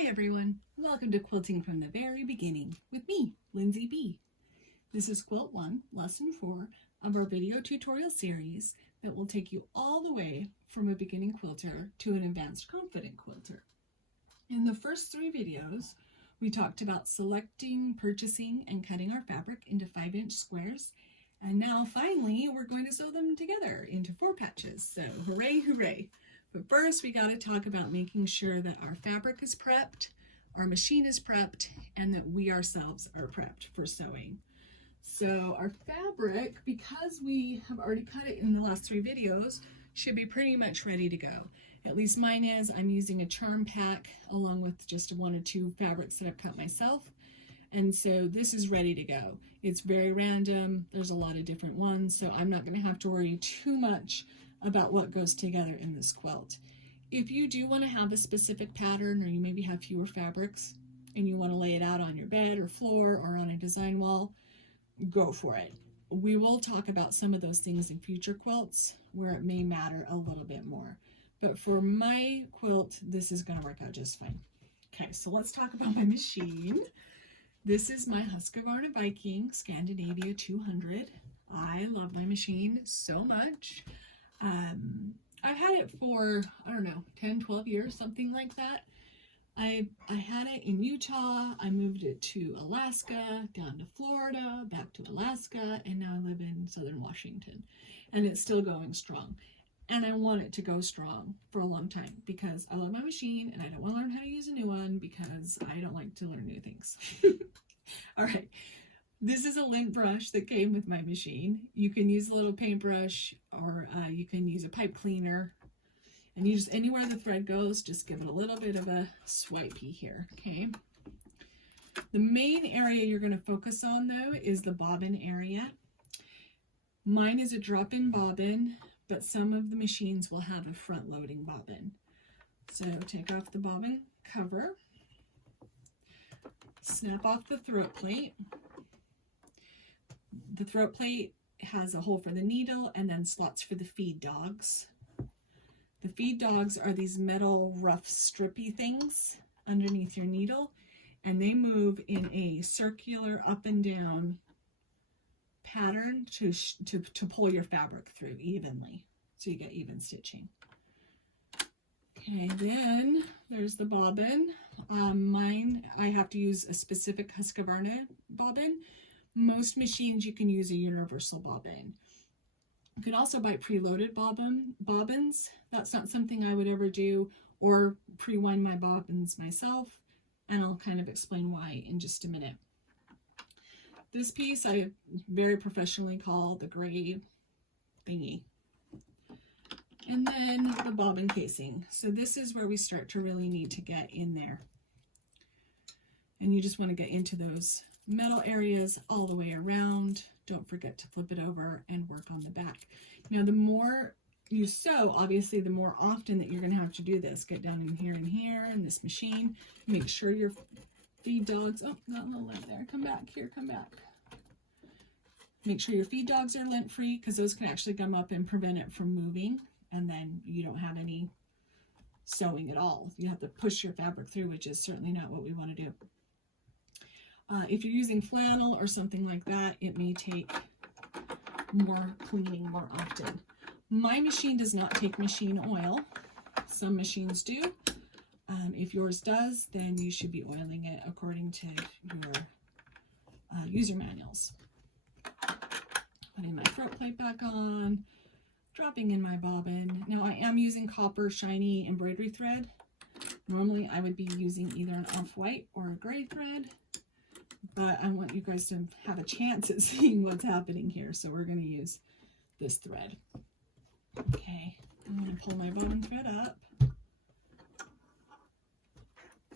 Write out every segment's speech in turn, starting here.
Hi everyone, welcome to Quilting from the Very Beginning with me, Lindsay B. This is Quilt 1, Lesson 4 of our video tutorial series that will take you all the way from a beginning quilter to an advanced confident quilter. In the first 3 videos, we talked about selecting, purchasing, and cutting our fabric into 5-inch squares, and now finally we're going to sew them together into 4 patches, so hooray, hooray! But first, we got to talk about making sure that our fabric is prepped, our machine is prepped, and that we ourselves are prepped for sewing. So our fabric, because we have already cut it in the last 3 videos, should be pretty much ready to go. At least mine is. I'm using a charm pack along with just 1 or 2 fabrics that I've cut myself. And so this is ready to go. It's very random. There's a lot of different ones, so I'm not going to have to worry too much about what goes together in this quilt. If you do want to have a specific pattern, or you maybe have fewer fabrics and you want to lay it out on your bed or floor or on a design wall, go for it. We will talk about some of those things in future quilts where it may matter a little bit more. But for my quilt, this is going to work out just fine. Okay, so let's talk about my machine. This is my Husqvarna Viking Scandinavia 200. I love my machine so much. I've had it for, I don't know, 10, 12 years, something like that. I had it in Utah. I moved it to Alaska, down to Florida, back to Alaska, and now I live in Southern Washington. And it's still going strong. And I want it to go strong for a long time because I love my machine and I don't want to learn how to use a new one because I don't like to learn new things. All right. This is a lint brush that came with my machine. You can use a little paintbrush or you can use a pipe cleaner. And you just, anywhere the thread goes, just give it a little bit of a swipey here, okay? The main area you're going to focus on, though, is the bobbin area. Mine is a drop-in bobbin, but some of the machines will have a front-loading bobbin. So take off the bobbin cover, snap off the throat plate. The throat plate has a hole for the needle and then slots for the feed dogs. The feed dogs are these metal rough strippy things underneath your needle, and they move in a circular up and down pattern to pull your fabric through evenly, so you get even stitching. Okay, then there's the bobbin. Mine, I have to use a specific Husqvarna bobbin. Most machines you can use a universal bobbin. You can also buy preloaded bobbins. That's not something I would ever do, or pre-wind my bobbins myself, and I'll kind of explain why in just a minute. This piece I very professionally call the gray thingy. And then the bobbin casing. So this is where we start to really need to get in there. And you just want to get into those metal areas all the way around. Don't forget to flip it over and work on the back. Now, the more you sew, obviously, the more often that you're going to have to do this. Get down in here in this machine. Make sure your feed dogs, oh, got a little lint there. Come back here, come back. Make sure your feed dogs are lint free because those can actually gum up and prevent it from moving. And then you don't have any sewing at all. You have to push your fabric through, which is certainly not what we want to do. If you're using flannel or something like that, it may take more cleaning more often. My machine does not take machine oil. Some machines do. If yours does, then you should be oiling it according to your user manuals. Putting my throat plate back on, dropping in my bobbin. Now I am using copper shiny embroidery thread. Normally I would be using either an off-white or a gray thread, but I want you guys to have a chance at seeing what's happening here, so we're going to use this thread. Okay, I'm going to pull my bobbin thread up,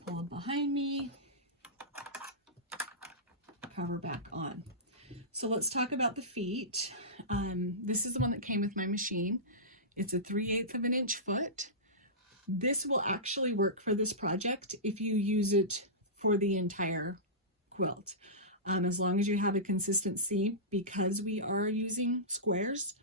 pull it behind me, cover back on. So let's talk about the feet. This is the one that came with my machine. It's a 3/8 of an inch foot. This will actually work for this project if you use it for the entire quilt. As long as you have a consistent seam, because we are using squares,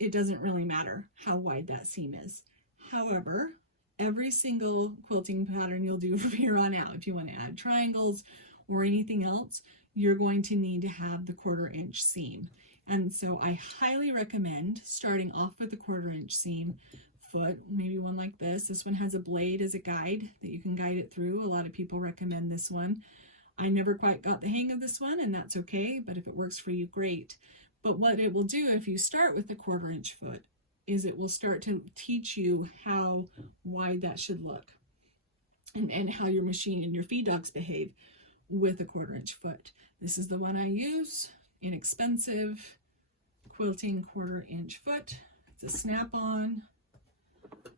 it doesn't really matter how wide that seam is. However, every single quilting pattern you'll do from here on out. If you want to add triangles or anything else, you're going to need to have the 1/4 inch seam. And so I highly recommend starting off with a 1/4 inch seam foot, maybe one like this. This one has a blade as a guide that you can guide it through. A lot of people recommend this one. I never quite got the hang of this one, and that's okay, but if it works for you, great. But what it will do if you start with the 1/4 inch foot is it will start to teach you how wide that should look and how your machine and your feed dogs behave with a 1/4 inch foot. This is the one I use, inexpensive quilting 1/4 inch foot. It's a snap-on,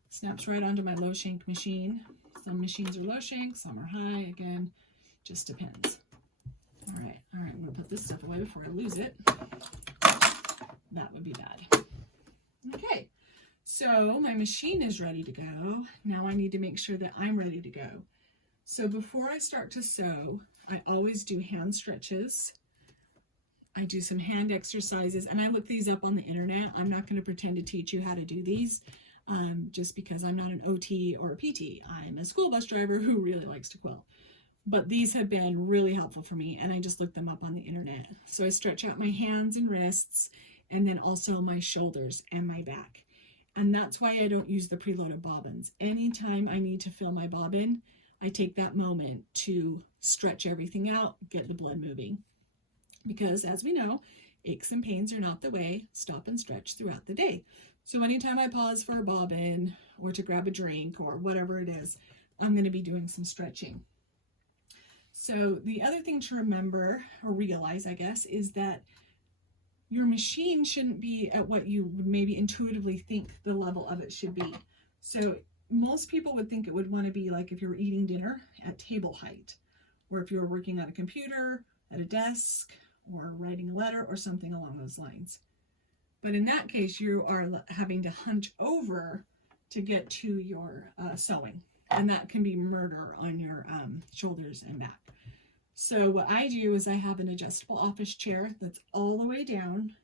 snaps right onto my low shank machine. Some machines are low shank, some are high, again, just depends. All right, I'm gonna put this stuff away before I lose it. That would be bad. Okay, so my machine is ready to go. Now I need to make sure that I'm ready to go. So before I start to sew, I always do hand stretches. I do some hand exercises, and I look these up on the internet. I'm not going to pretend to teach you how to do these just because I'm not an OT or a PT. I'm a school bus driver who really likes to quilt. But these have been really helpful for me, and I just looked them up on the internet. So I stretch out my hands and wrists, and then also my shoulders and my back. And that's why I don't use the preloaded bobbins. Anytime I need to fill my bobbin, I take that moment to stretch everything out, get the blood moving. Because as we know, aches and pains are not the way. Stop and stretch throughout the day. So anytime I pause for a bobbin or to grab a drink or whatever it is, I'm going to be doing some stretching. So the other thing to remember or realize, I guess, is that your machine shouldn't be at what you would maybe intuitively think the level of it should be. So most people would think it would want to be like if you were eating dinner at table height, or if you were working on a computer, at a desk, or writing a letter or something along those lines. But in that case, you are having to hunch over to get to your sewing, and that can be murder on your shoulders and back. So what I do is I have an adjustable office chair that's all the way down,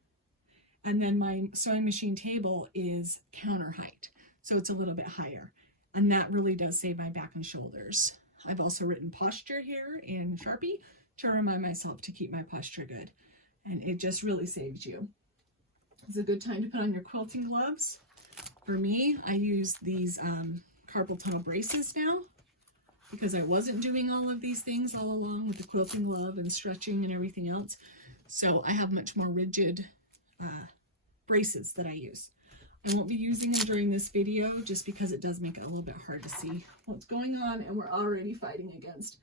and then my sewing machine table is counter height, so it's a little bit higher, and that really does save my back and shoulders. I've also written posture here in Sharpie to remind myself to keep my posture good, and it just really saves you. It's a good time to put on your quilting gloves. For me, I use these carpal tunnel braces now, because I wasn't doing all of these things all along with the quilting glove and stretching and everything else. So I have much more rigid braces that I use. I won't be using them during this video just because it does make it a little bit hard to see what's going on, and we're already fighting against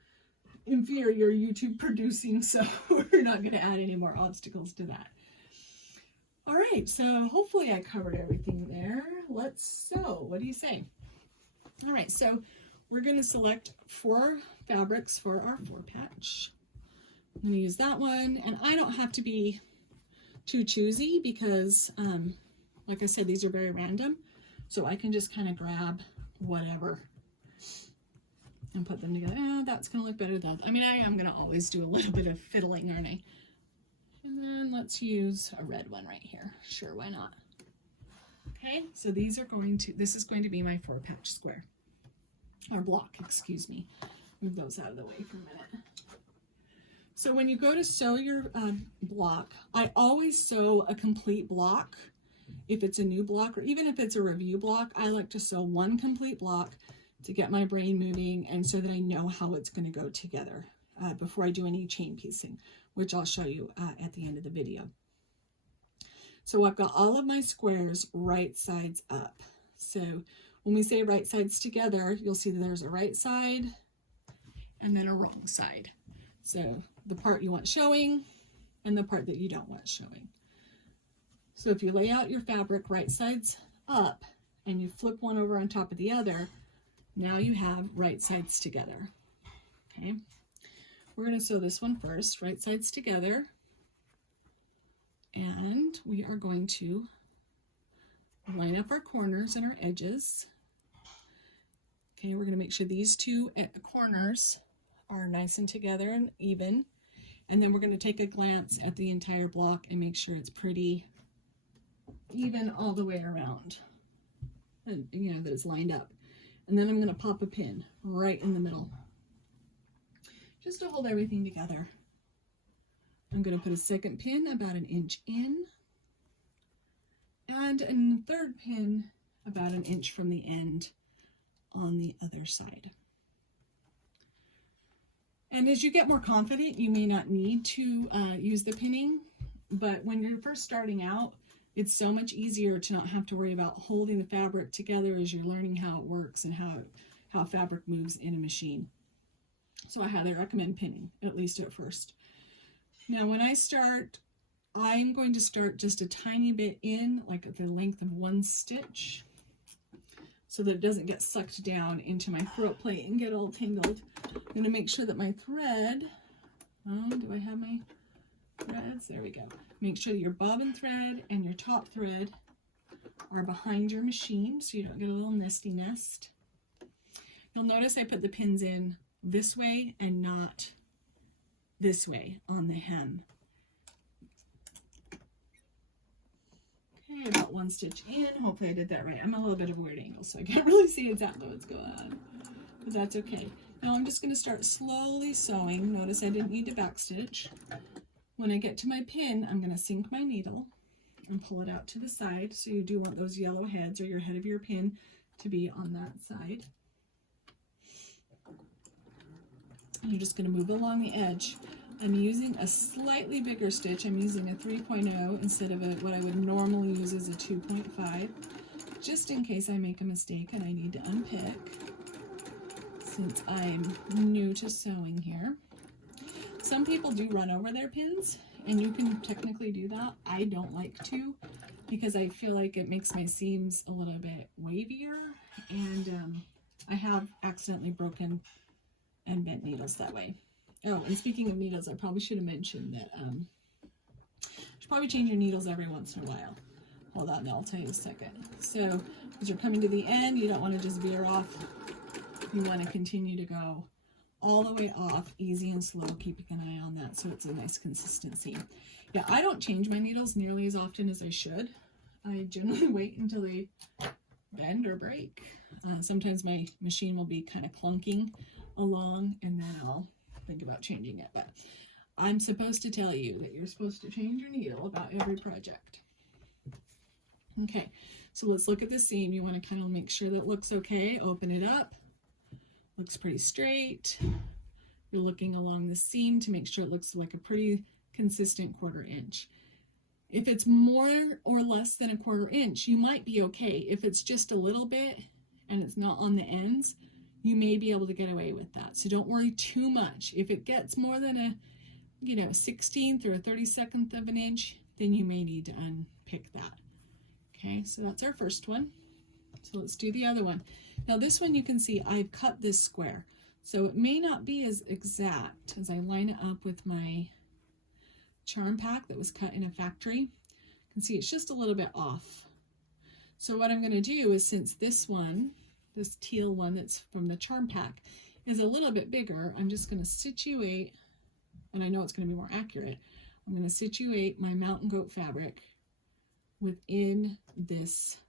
inferior YouTube producing, so we're not going to add any more obstacles to that. All right, so hopefully I covered everything there. Let's sew. What do you say? All right, so we're going to select 4 fabrics for our 4 patch. I'm going to use that one, and I don't have to be too choosy because, like I said, these are very random, so I can just kind of grab whatever and put them together. That's going to look better though. I mean, I am going to always do a little bit of fiddling, aren't I? And then let's use a red one right here. Sure, why not? Okay, so this is going to be my 4 patch square. Or block, excuse me. Move those out of the way for a minute. So when you go to sew your block, I always sew a complete block. If it's a new block, or even if it's a review block, I like to sew one complete block to get my brain moving and so that I know how it's going to go together before I do any chain piecing, which I'll show you at the end of the video. So I've got all of my squares right sides up. So when we say right sides together, you'll see that there's a right side and then a wrong side. So the part you want showing and the part that you don't want showing. So if you lay out your fabric right sides up and you flip one over on top of the other, now you have right sides together. Okay, we're going to sew this one first, right sides together, and we are going to line up our corners and our edges. Okay, we're going to make sure these 2 corners are nice and together and even, and then we're going to take a glance at the entire block and make sure it's pretty even all the way around, and you know that it's lined up. And then I'm going to pop a pin right in the middle, just to hold everything together. I'm going to put a second pin about 1 inch in, and a third pin about 1 inch from the end on the other side. And as you get more confident, you may not need to use the pinning, but when you're first starting out, it's so much easier to not have to worry about holding the fabric together as you're learning how it works and how fabric moves in a machine. So I highly recommend pinning, at least at first. Now when I start, I'm going to start just a tiny bit in, like at the length of 1 stitch, so that it doesn't get sucked down into my throat plate and get all tangled. I'm going to make sure that my thread, do I have my threads? There we go. Make sure that your bobbin thread and your top thread are behind your machine so you don't get a little nesty nest. You'll notice I put the pins in this way and not this way on the hem. Okay, about 1 stitch in. Hopefully I did that right. I'm a little bit of a weird angle, so I can't really see exactly what's going on, but that's okay. Now I'm just going to start slowly sewing. Notice I didn't need to backstitch. When I get to my pin, I'm going to sink my needle and pull it out to the side. So you do want those yellow heads or your head of your pin to be on that side. And you're just going to move along the edge. I'm using a slightly bigger stitch. I'm using a 3.0 instead of what I would normally use as a 2.5, just in case I make a mistake and I need to unpick, since I'm new to sewing here. Some people do run over their pins, and you can technically do that. I don't like to, because I feel like it makes my seams a little bit wavier, and I have accidentally broken and bent needles that way. Oh, and speaking of needles, I probably should have mentioned that you should probably change your needles every once in a while. Hold on, I'll tell you in a second. So as you're coming to the end, you don't want to just veer off. You want to continue to go all the way off, easy and slow, keeping an eye on that so it's a nice consistency. Yeah, I don't change my needles nearly as often as I should. I generally wait until they bend or break. Sometimes my machine will be kind of clunking along, and then I'll think about changing it. But I'm supposed to tell you that you're supposed to change your needle about every project. Okay, so let's look at the seam. You want to kind of make sure that it looks okay. Open it up. Looks pretty straight. You're looking along the seam to make sure it looks like a pretty consistent 1/4 inch. If it's more or less than a 1/4 inch, you might be okay. If it's just a little bit and it's not on the ends, you may be able to get away with that. So don't worry too much. If it gets more than a 16th or a 32nd of an inch, then you may need to unpick that. Okay, so that's our first one. So let's do the other one. Now this one, you can see I've cut this square. So it may not be as exact as I line it up with my charm pack that was cut in a factory. You can see it's just a little bit off. So what I'm going to do is, since this one, this teal one that's from the charm pack, is a little bit bigger, I'm just going to situate, and I know it's going to be more accurate, I'm going to situate my mountain goat fabric within this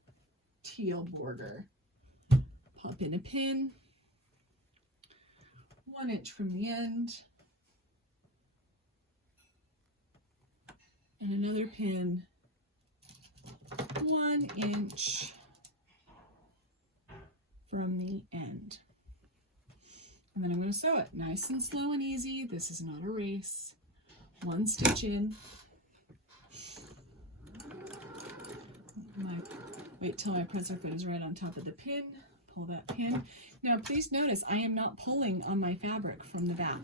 teal border. Pop in a pin 1 inch from the end, and another pin 1 inch from the end. And then I'm going to sew it nice and slow and easy. This is not a race. 1 stitch in. Wait till my presser foot is right on top of the pin. Pull that pin. Now please notice I am not pulling on my fabric from the back.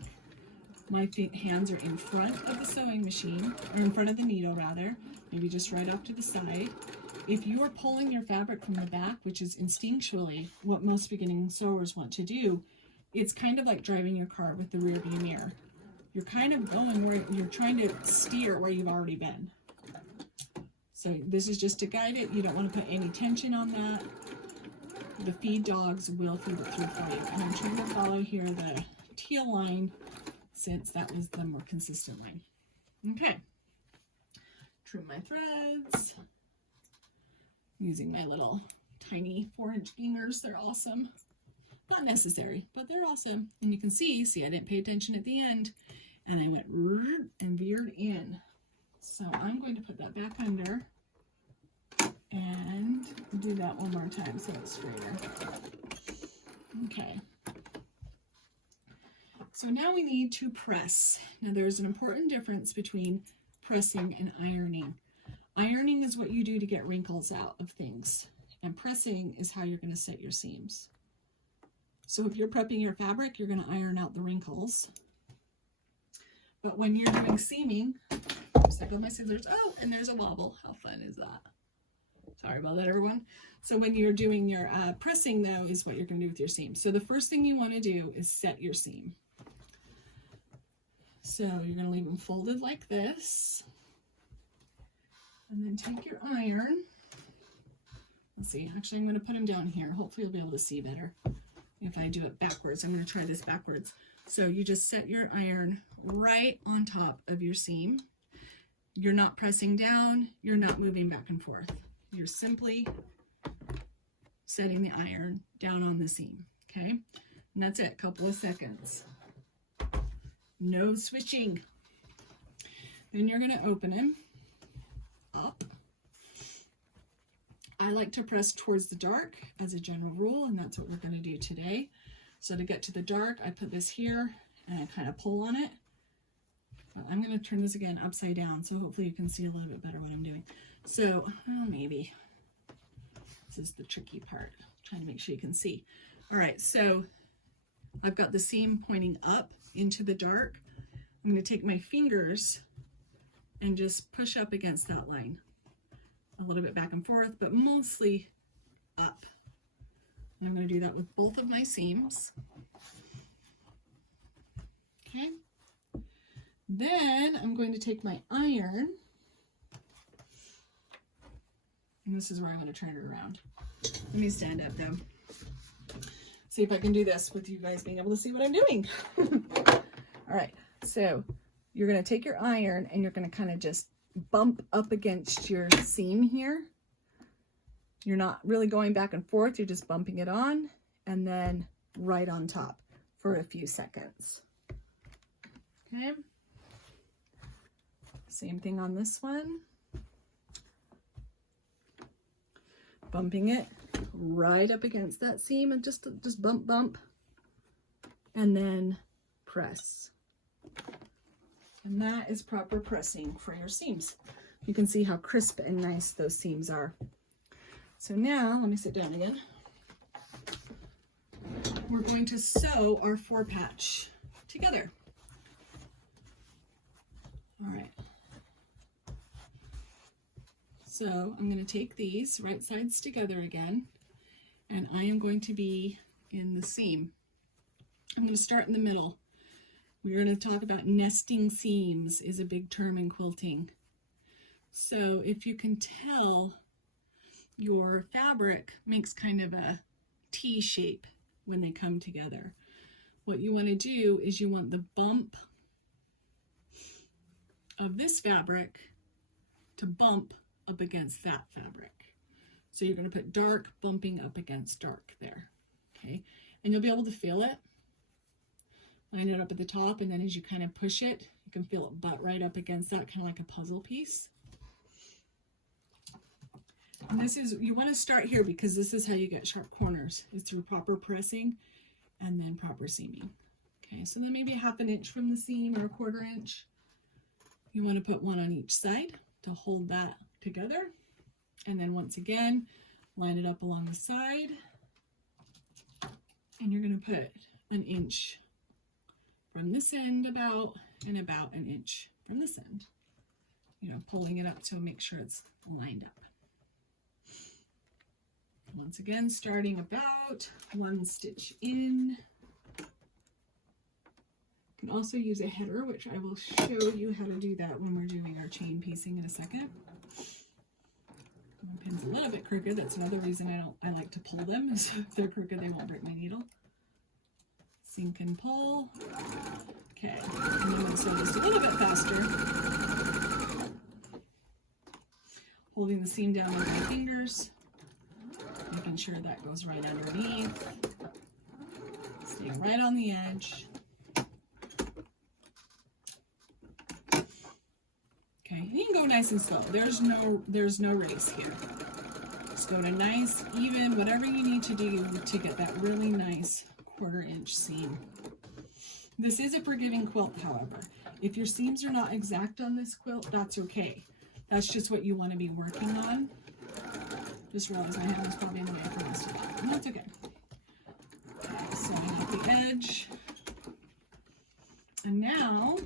My hands are in front of the sewing machine, or in front of the needle rather, maybe just right off to the side. If you are pulling your fabric from the back, which is instinctually what most beginning sewers want to do, it's kind of like driving your car with the rear view mirror. You're kind of going where you're trying to steer where you've already been. So this is just to guide it. You don't want to put any tension on that. The feed dogs will feed it through for you. And I'm trying to follow here the teal line, since that was the more consistent line. Okay. Trim my threads. Using my little tiny 4-inch fingers. They're awesome. Not necessary, but they're awesome. And you can see, I didn't pay attention at the end, and I went and veered in. So I'm going to put that back under and do that one more time so it's straighter. Okay. So now we need to press. Now there's an important difference between pressing and ironing. Ironing is what you do to get wrinkles out of things, and pressing is how you're going to set your seams. So if you're prepping your fabric, you're going to iron out the wrinkles. But when you're doing seaming, oops, I got my scissors. Oh, and there's a wobble. How fun is that? Sorry about that, everyone. So when you're doing your pressing, though, is what you're going to do with your seam. So the first thing you want to do is set your seam. So you're going to leave them folded like this. And then take your iron. Let's see. Actually, I'm going to put them down here. Hopefully you'll be able to see better. If I do it backwards, I'm going to try this backwards. So you just set your iron right on top of your seam. You're not pressing down. You're not moving back and forth. You're simply setting the iron down on the seam. Okay? And that's it. Couple of seconds. No switching. Then you're going to open them up. I like to press towards the dark as a general rule, and that's what we're going to do today. So to get to the dark, I put this here and I kind of pull on it. But I'm going to turn this again upside down, so hopefully you can see a little bit better what I'm doing. So maybe this is the tricky part, trying to make sure you can see. All right, so I've got the seam pointing up into the dark. I'm going to take my fingers and just push up against that line. A little bit back and forth, but mostly up. And I'm going to do that with both of my seams. Okay. Then I'm going to take my iron, and this is where I'm going to turn it around. Let me stand up though. See if I can do this with you guys being able to see what I'm doing. All right, so you're going to take your iron and you're going to kind of just bump up against your seam here. You're not really going back and forth, you're just bumping it on and then right on top for a few seconds. Okay. Same thing on this one. Bumping it right up against that seam and just bump and then press. And that is proper pressing for your seams. You can see how crisp and nice those seams are. So now, let me sit down again. We're going to sew our 4-patch together. All right. So I'm going to take these right sides together again, and I am going to be in the seam. I'm going to start in the middle. We're going to talk about nesting seams is a big term in quilting. So if you can tell, your fabric makes kind of a T shape when they come together. What you want to do is you want the bump of this fabric to bump up against that fabric. So you're going to put dark bumping up against dark there. Okay, and you'll be able to feel it. Line it up at the top, and then as you kind of push it, you can feel it butt right up against that, kind of like a puzzle piece. And this is, you want to start here because this is how you get sharp corners, is through proper pressing and then proper seaming. Okay, so then maybe 1/2 inch from the seam or 1/4 inch. You want to put one on each side to hold that together. And then once again, line it up along the side. And you're going to put 1 inch from this end about, and about 1 inch from this end. You know, pulling it up to make sure it's lined up. Once again, starting about 1 stitch in. You can also use a header, which I will show you how to do that when we're doing our chain piecing in a second. My pin's a little bit crooked. That's another reason I like to pull them. So if they're crooked, they won't break my needle. Sink and pull. Okay, and I'm going to sew this a little bit faster. Holding the seam down with my fingers, making sure that goes right underneath. Staying right on the edge. Okay, you can go nice and slow. There's no race here. Just go to nice, even, whatever you need to do to get that really nice 1/4 inch seam. This is a forgiving quilt, however. If your seams are not exact on this quilt, that's okay. That's just what you want to be working on. Just realized my hand was probably in the way for most of it, and that's okay. Okay, setting up the edge. And now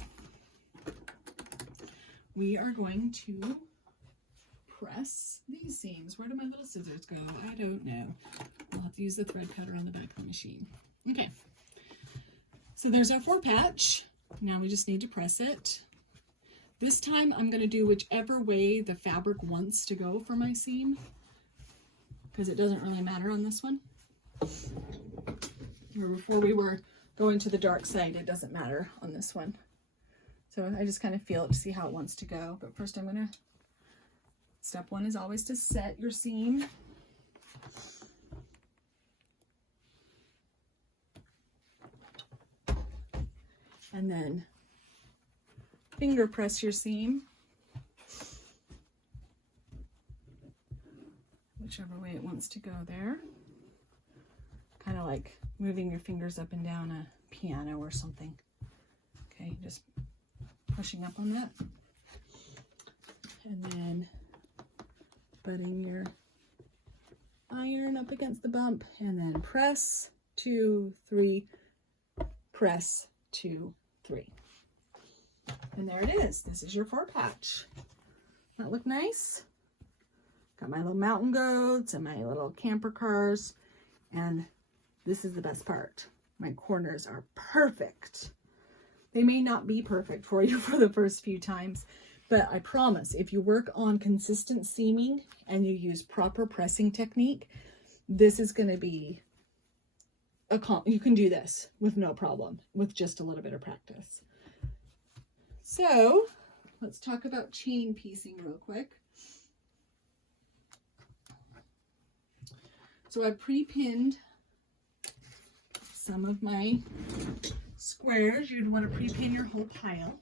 we are going to press these seams. Where do my little scissors go? I don't know. I'll have to use the thread cutter on the back of the machine. Okay, so there's our 4 patch. Now we just need to press it. This time I'm going to do whichever way the fabric wants to go for my seam, because it doesn't really matter on this one. Or before we were going to the dark side, it doesn't matter on this one. So I just kind of feel it to see how it wants to go. But first I'm going to, step 1 is always to set your seam. And then finger press your seam, whichever way it wants to go there. Kind of like moving your fingers up and down a piano or something. Okay, just pushing up on that. And then butting your iron up against the bump, and then press, 2, 3, press, 2, 3. And there it is. This is your 4 patch. That look nice? Got my little mountain goats and my little camper cars. And this is the best part. My corners are perfect. They may not be perfect for you for the first few times, but I promise if you work on consistent seaming and you use proper pressing technique, this is going to be you can do this with no problem, with just a little bit of practice. So let's talk about chain piecing real quick. So I pre-pinned some of my squares. You'd want to pre-pin your whole pile.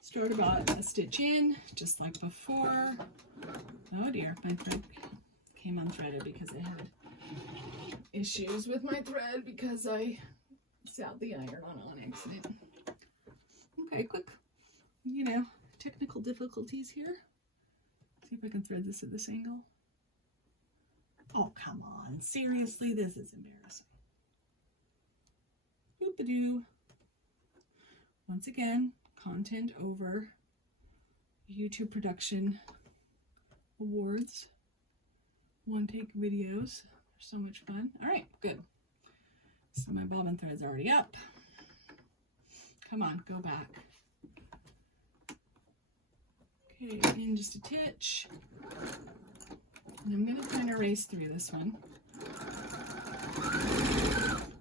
Start about a stitch in, just like before. Oh dear, my thread came unthreaded because I had issues with my thread because I sat the iron on accident. Okay, quick, technical difficulties here. See if I can thread this at this angle. Oh, come on. Seriously, this is embarrassing. Boop-a-doo. Once again, content over YouTube production awards. One-take videos. They're so much fun. All right, good. So my bobbin thread's already up. Come on, go back. Okay, in just a titch. And I'm going to kind of race through this one.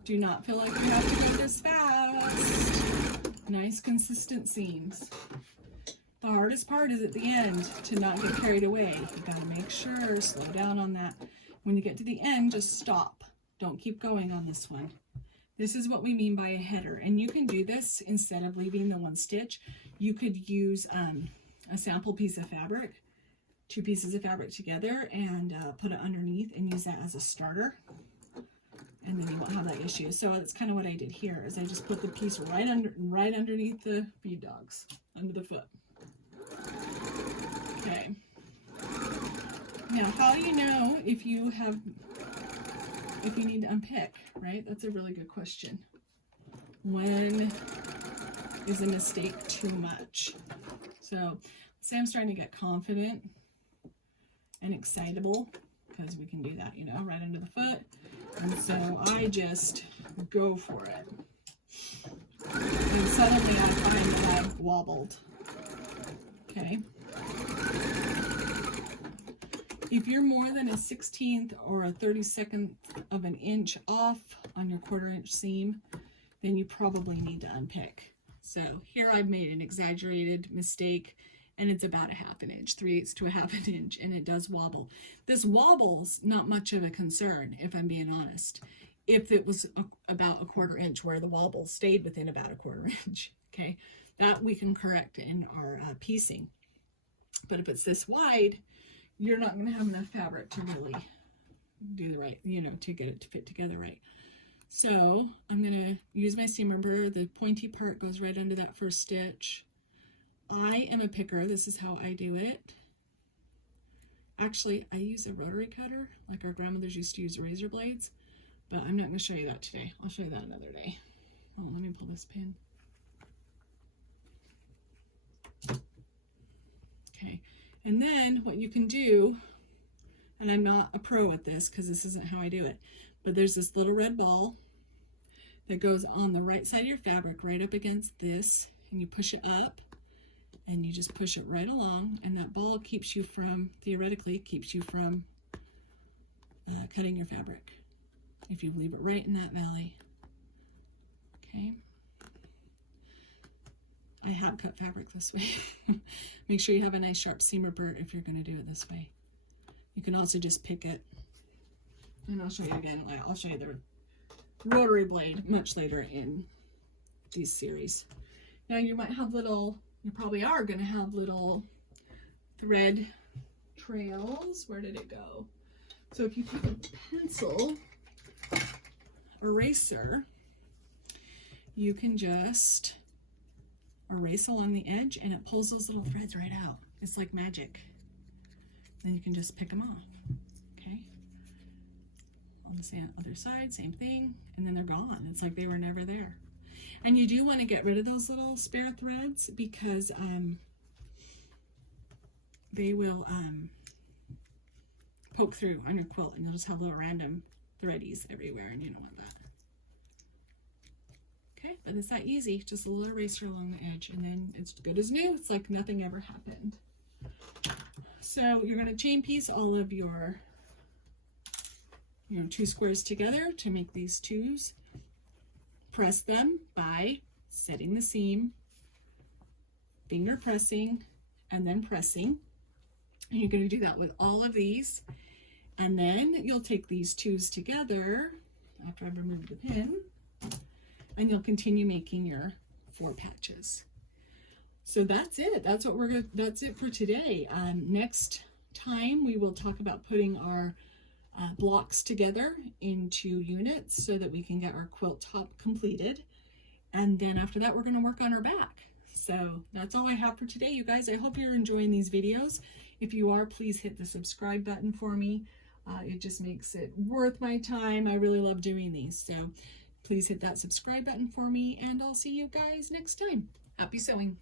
Do not feel like you have to go this fast. Nice consistent seams. The hardest part is at the end to not get carried away. You got to make sure, slow down on that. When you get to the end, just stop. Don't keep going on this one. This is what we mean by a header. And you can do this instead of leaving the 1 stitch. You could use a sample piece of fabric, 2 pieces of fabric together, and put it underneath and use that as a starter. And then you won't have that issue. So that's kind of what I did here, is I just put the piece right underneath the feed dogs, under the foot. Okay. Now, how do you know if you need to unpick, right? That's a really good question. When is a mistake too much? So, say I'm starting to get confident and excitable, because we can do that, right under the foot. And so I just go for it. And suddenly I find that I've wobbled. Okay. If you're more than a 1/16 or a 32nd of an inch off on your 1/4 inch seam, then you probably need to unpick. So here I've made an exaggerated mistake, and it's about a half an inch, 3/8 to a half an inch, and it does wobble. This wobble's not much of a concern, if I'm being honest, if it was about a 1/4 inch where the wobble stayed within about a 1/4 inch, okay? That we can correct in our piecing. But if it's this wide, you're not going to have enough fabric to really do the right, you know, to get it to fit together right. So I'm going to use my seam rubber. The pointy part goes right under that first stitch. I am a picker. This is how I do it. Actually, I use a rotary cutter, like our grandmothers used to use razor blades, but I'm not going to show you that today. I'll show you that another day. Oh, let me pull this pin. Okay, and then what you can do, and I'm not a pro at this because this isn't how I do it, but there's this little red ball that goes on the right side of your fabric, right up against this, and you push it up, and you just push it right along, and that ball keeps you from, theoretically, keeps you from cutting your fabric if you leave it right in that valley. Okay. I have cut fabric this way. Make sure you have a nice sharp seam ripper if you're going to do it this way. You can also just pick it, and I'll show you again. I'll show you the rotary blade much later in these series. Now you might have little, you probably are going to have little thread trails. Where did it go? So if you take a pencil eraser, you can just erase along the edge, and it pulls those little threads right out. It's like magic. Then you can just pick them off. Okay. On the other side, same thing, and then they're gone. It's like they were never there. And you do want to get rid of those little spare threads because they will poke through on your quilt, and you'll just have little random threadies everywhere, and you don't want that. Okay, but it's that easy, just a little eraser along the edge, and then it's good as new. It's like nothing ever happened. So you're going to chain piece all of your 2 squares together to make these 2s. Press them by setting the seam, finger pressing, and then pressing. And you're going to do that with all of these. And then you'll take these 2s together after I've removed the pin, and you'll continue making your 4 patches. So that's it. That's it for today. Next time we will talk about putting our blocks together into units so that we can get our quilt top completed. And then after that, we're going to work on our back. So that's all I have for today, you guys. I hope you're enjoying these videos. If you are, please hit the subscribe button for me. It just makes it worth my time. I really love doing these. So please hit that subscribe button for me, and I'll see you guys next time. Happy sewing.